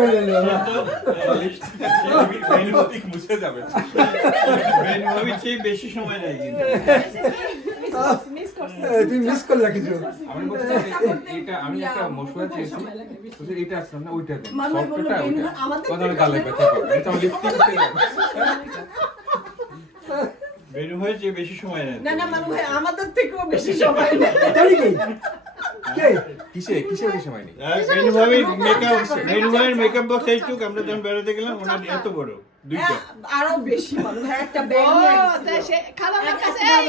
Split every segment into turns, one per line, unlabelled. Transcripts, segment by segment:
হইল না
মুছে যাবে
বেশি সময় নেয়। কিন্তু
মিস করলা কিছু
আমি এটা আমি একটা মশলা চেয়েছি এটা আসলাম না ওইটা দেন সফটটা ওইটা
আমাদের
গালে ব্যথা পাবে এটা লিপস্টিক
বেনু ভাই বেশি সময় নেয়
না না মানু ভাই আমাদের থেকেও বেশি সময় নেয়।
কে?
কিসে কিসে বেশি সময় নেই?
মেকআপ বেনু মেকআপ বক্স এইটুক আমরা যখন বেরোতে গেলাম ওনার এত বড় দুইটা।
আরও বেশি একটা ব্যাগ নিয়ে গেছে।
তাই সে- খালাম্মার কাছে এই-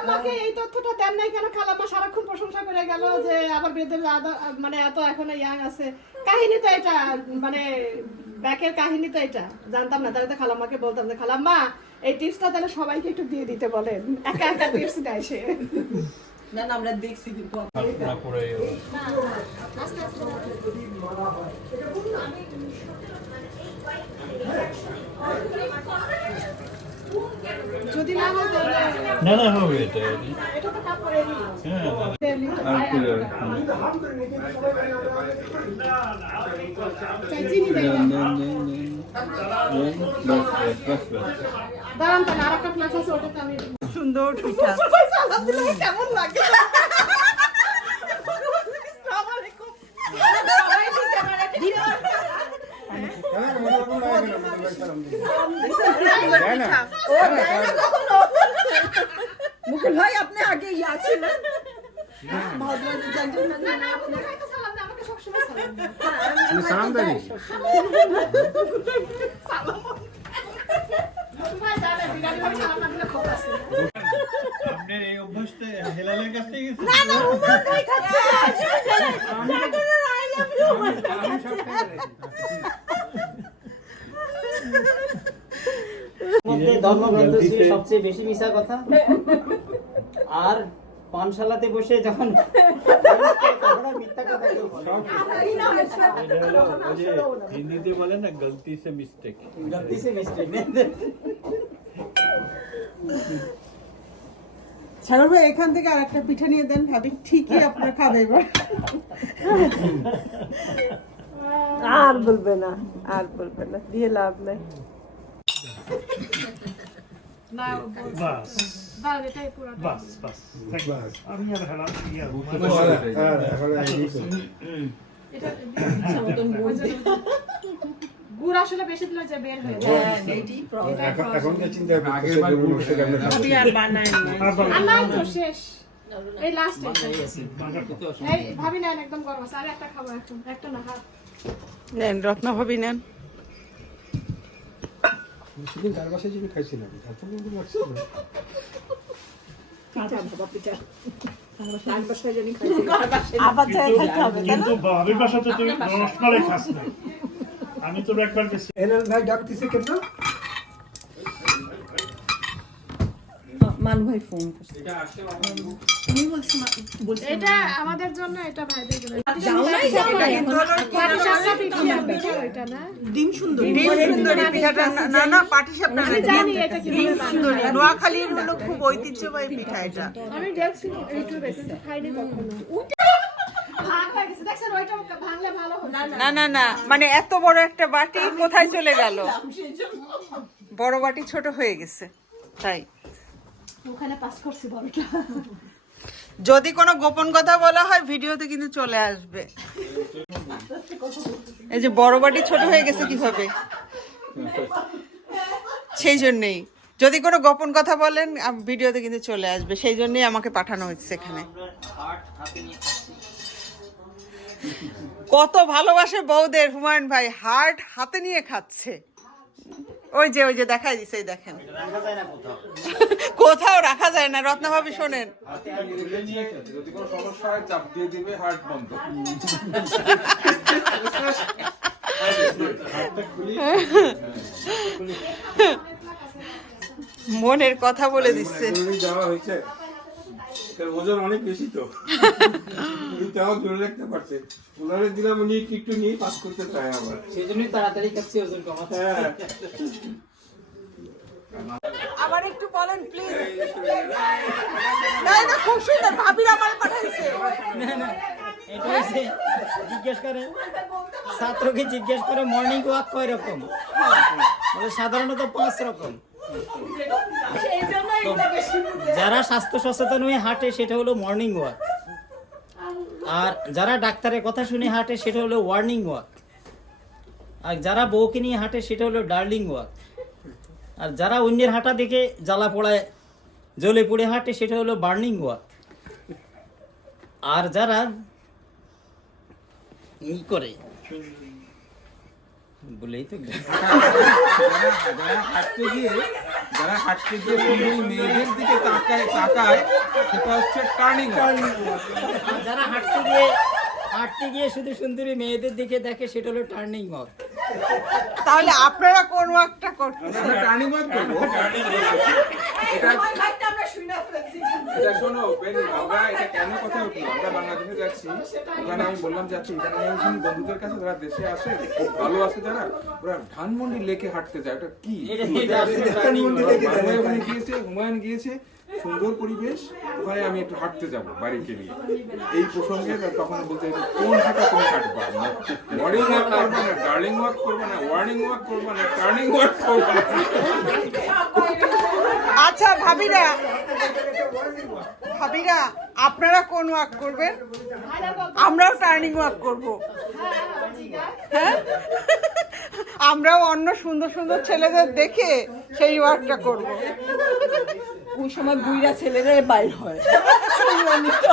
ব্যাগ নিয়ে
এই তথ্যটা দেন নাই কেন? খালাম্মা সারাক্ষণ প্রশংসা করে গেল যে আবার বেদের মানে এত এখনও ইয়াং আছে। কাহিনী তো এটা মানে ব্যাকের কাহিনী তো এটা। জানতাম না তাহলে তো খালাম্মাকে বলতাম যে খালাম্মা এই টিপসটা তাহলে সবাইকে একটু দিয়ে দিতে বলেন। একা একা টিপস দেয় সে।
না না আমরা দেখছি কিন্তু
না পরে
যদি না হয়
না না হবে এটা
এটা তো কাপ
হ্যাঁ না, না।
তেল নিতে
আর
হয়।
একটু দেবে।
দেয় না।
বাস, বাস, বাস, বাস।
দাঁড়ান তাহলে আর একটা প্লাস আছে ওটাতে আমি
সুন্দর
কেমন লাগে?
ও দেয় না কখনো মুকুল ভাই আপনি আগে ইয়া ছিলেন
সালাম
দানি।
সালাম
হেলালের কাছ থেকে না
না ভাই আই লাভ ইউ ভাই সবচেয়ে বেশি মিশা কথা। আর পানশালাতে বসে যখন
হিন্দিতে বলে না গলতি সে মিস্টেক
গলতি সে মিস্টেক
সাগর ভাই এখান থেকে আর একটা পিঠা নিয়ে দেন ভাবি ঠিকই আপনার খাবে এবার
আর বলবে না আর বলবে না দিয়ে লাভ নাই
না, গুড় আসলে বেশি দিলে যে বের হয়ে যায়।
এইটি প্রবলেম
এখন এখন চিন্তা
আগের বার
ভাবি আর বানাই নাই।
তো শেষ। এই লাস্ট এই ভাবি নেন একদম গরম আছে। আর একটা খাব এখন। একটা না হাত
নেন রত্ন ভাবি নেন।
সেদিন তার বাসায় যিনি খাইছিলাম? এত কিন্তু লাগছিল
পিঠা বাবা পিঠা তার বাসায়? জানি খাইছি
আবার খাইতে হবে
কিন্তু ভাবির বাসা তো তুই রসমালাই খাস না। আমি তোর একবার
ভাই ডাকতেছে কেন?
মানু ভাই ফোন করছে।
এটা আমাদের জন্য এটা ভাইদের জন্য।
যাও নাই
পাটিসাপটা পিঠা পিঠা। ওইটা না?
ডিম সুন্দর।
ডিম সুন্দরী পিঠাটা না- না
জানি। এটা।
নোয়াখালীর হলো খুব ঐতিহ্যবাহী পিঠা এটা।
আমি দেখছি ইউটিউবে কিন্তু খাইনি কখনো ভাগ হয়ে গেছে দেখছেন ওইটা ভাঙলে ভালো হতো
না না না মানে এত বড় একটা বাটি কোথায় চলে গেল? বড় বাটি ছোট হয়ে গেছে তাই।
ওখানে পাস করছি বড়টা।
যদি কোনো গোপন কথা বলা হয় ভিডিওতে কিন্তু চলে আসবে। এই যে বড় বাটি ছোট হয়ে গেছে কীভাবে? সেই জন্যেই। যদি কোনো গোপন কথা বলেন ভিডিওতে কিন্তু চলে আসবে। সেই জন্যই আমাকে পাঠানো হচ্ছে এখানে
আমরা হার্ট হাতে নিয়ে খাচ্ছি
কত ভালোবাসে বউদের। হুমায়ুন ভাই হার্ট হাতে নিয়ে খাচ্ছে। ওই যে ওই যে দেখাই দিছে দেখেন।
এটা রাখা যায় না কোথাও
রাখা যায় না শোনেন।
দিবে হার্ট বন্ধ
মনের কথা বলে দিচ্ছে।
ওজন অনেক বেশি তো। উনি তাও ধরে রাখতে পারছে। ওনারে দিলাম উনি একটু একটু নিয়ে পাস করতে চায় আবার।
সেই জন্যই তাড়াতাড়ি খাচ্ছি ওজন কমাচ্ছে।
হ্যাঁ।
আবার একটু বলেন প্লিজ না এটা খুব সুন্দর ভাবির আমার পাঠাইছে।
এটা হচ্ছে জিজ্ঞেস করে ছাত্রকে জিজ্ঞেস করে মর্নিং ওয়াক কয় রকম? সাধারণত পাঁচ রকম
সেই জন্য এগুলো বেশি বুঝে
যারা স্বাস্থ্য সচেতন হয়ে হাঁটে, সেটা হলো মর্নিং ওয়াক আর যারা ডাক্তারের কথা শুনে হাঁটে, সেটা হলো ওয়ার্নিং ওয়াক আর যারা বউকে নিয়ে হাঁটে, সেটা হলো ডার্লিং ওয়াক আর যারা অন্যের হাঁটা দেখে জ্বালা পোড়ায়, জ্বলে পড়ে হাঁটে, সেটা হলো বার্নিং ওয়াক আর যারা ই করে, বলেই তো
হাঁটতে গিয়ে যারা হাঁটতে গিয়ে সুন্দরী মেয়েদের দিকে তাকায় তাকায়, সেটা হচ্ছে টার্নিং
যারা হাঁটতে গিয়ে হাঁটতে গিয়ে শুধু সুন্দরী মেয়েদের দিকে দেখে, সেটা হলো টার্নিং ওয়াক
তাহলে আপনারা কোন
আমরা টার্নিং ওয়াক করব। এটা
আমরা শুনে ফেলছি।
এটা শোনো বেন, আমরা এটা কেন কথা উঠল আমরা বাংলাদেশে যাচ্ছি। ওখানে আমি বললাম যাচ্ছি এখানে আমি শুনি বন্ধুদের কাছে যারা দেশে আসে খুব ভালো আছে যারা ওরা ধানমন্ডি লেকে হাঁটতে যায়। ওটা কি?
walk।
হুমায়ুন গিয়েছে হুমায়ুন গিয়েছে। সুন্দর পরিবেশ, ওখানে আমি একটু হাঁটতে যাব বাড়িকে নিয়ে এই প্রসঙ্গে তখন বলতে কোন হাঁটা তুমি হাঁটবা মর্নিং ওয়াক করবা না ডার্লিং ওয়াক করবা না ওয়ার্নিং ওয়াক করবা না টার্নিং ওয়াক করবা না।
আচ্ছা ভাবিরা ভাবিরা, আপনারা কোন ওয়াক করবেন? আমরাও টার্নিং ওয়াক করব। হ্যাঁ? আমরাও অন্য সুন্দর সুন্দর ছেলেদের দেখে সেই ওয়ার্কটা করব।
ওই সময় বুইরা ছেলেরা বাইর হয়। শুনলামই তো।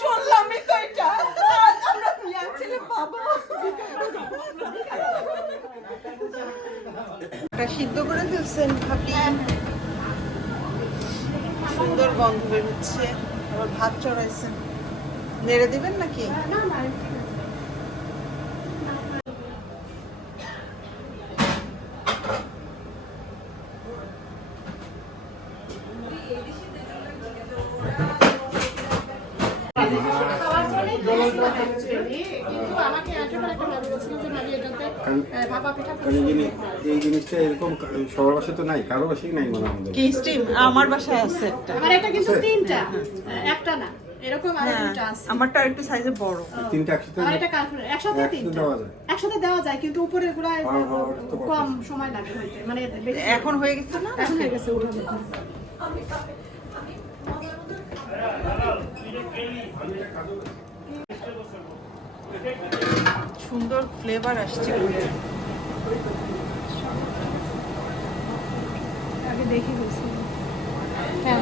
শুনলামই তো এটা। আমরা ইয়ার ছেলে পাবো।
সিদ্ধ করে ফেলছেন ভাবি। সুন্দর গন্ধ বেরোচ্ছে। আবার ভাত চড়াইছেন। নেড়ে দিবেন নাকি?
খাওয়ার জন্যই দিয়েছিলাম actually, কিন্তু আমাকে একেবারে একটা ভালো বলছিল যে ভাবি এটাতে আহ, ভাপা পিঠা খুব
কারণ এই জিনিসটা এরকম সবার বাসায় তো নাই কারও বাসায় নাই মনে আমাদের।
কি স্টিম আমার বাসায় আছে একটা।
আমার এটা কিন্তু তিনটা। একটা না এরকম আর
হ্যাঁ
আছে।
আমারটা একটু সাইজে বড়।
তিনটা একসাথে
এটা কার্টুন একসাথে
একসাথে
তিনটা।
দেওয়া যায়।
একসাথে দেওয়া যায় কিন্তু উপরের
হ্যাঁ, হ্যাঁ, ওটা কথা।
কম সময় লাগে মানে
এখন হয়ে গেছে না?
এখন হয়ে গেছে উঠানো
সুন্দর ফ্লেভার আসছে।
আগে দেখি হ্যাঁ।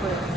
করে।